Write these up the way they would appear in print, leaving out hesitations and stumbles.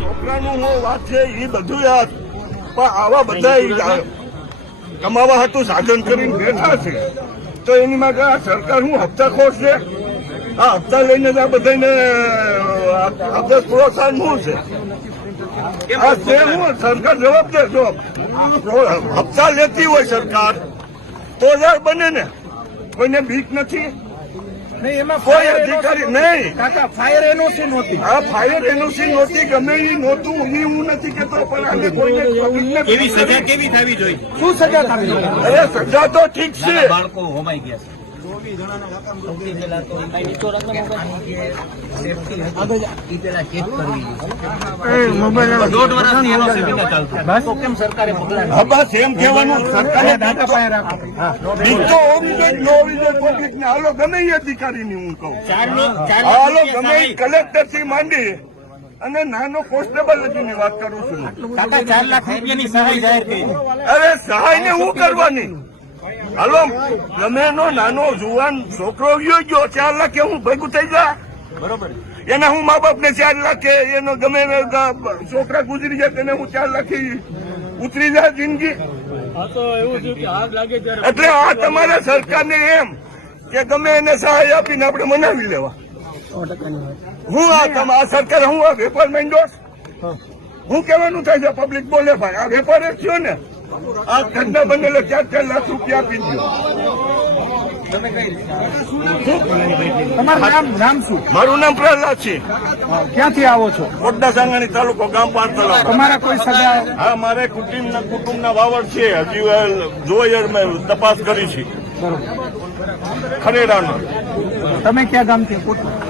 છોકરાનું વાત છે એ બધું યાર, પણ આવા બધા કમાવા હતું સાધન કરીને બેઠા છે, તો એની માટે આ સરકાર હું હપ્તાખોર છે? આ હપ્તા લઈને આ બધાને આપણે પ્રોત્સાહન શું છે? આ છે હું સરકાર જવાબદાર જો હપ્તા લેતી હોય સરકાર તો યાર બને ને, કોઈને બીક નથી. કોઈ અધિકારી નહીં. ફાયર એનઓસી નહોતી. આ ફાયર એનઓસી નહોતી, ગમે એ નહોતું, હું નથી કેતો, પણ આને કોઈને કેવી સજા કેવી થવી જોઈએ? શું સજા થવી જોઈએ? અરે સજા તો ઠીક છે. બાળકો હોમાઈ ગયા છે. બસ એમ કહેવાનું સરકારે બીક તો હોવી જોઈએ, ન હોવી જોઈએ પબ્લિક ને. હાલો ગમે એ અધિકારીની હું કહું, હાલો ગમે એ કલેક્ટર થી માંડી અને નાનો કોન્સ્ટેબલ ની વાત કરું છું. 4 લાખ રૂપિયાની સહાય જાહેર કરી. અરે સહાય ને હું કરવાની? હાલો ગમે એનો નાનો જુવાન છોકરો ગયો 4 લાખ હું ભેગું થઈ જાય? બરોબર. એના હું મા બાપ ને 4 લાખ એનો ગમે છોકરા ગુજરી જાય તેને હું 4 લાખ ઉતરી જાય જિંદગી. એટલે આ તમારા સરકારને એમ કે ગમે એને સહાય આપીને આપણે મનાવી લેવા. હું આ સરકાર હું આ વેપાર માંડ્યો? હું કહેવાનું થાય છે પબ્લિક બોલે ભાઈ આ વેપાર જ થયો ને. આ ધંધા બનેલો 4 લાખ રૂપિયા આપી દો. તમારું નામ શું? મારું નામ પ્રહલાદ છે. ક્યાંથી આવો છો? કોટડા સાંગાણી તાલુકો, ગામ પારતલા. તમારા કોઈ સગા? હા, મારે કુટુંબના વાવડ છે. હજી જોઈએ મેં તપાસ કરી છે ખરેડાનો. તમે ક્યાં ગામથી?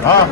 હા.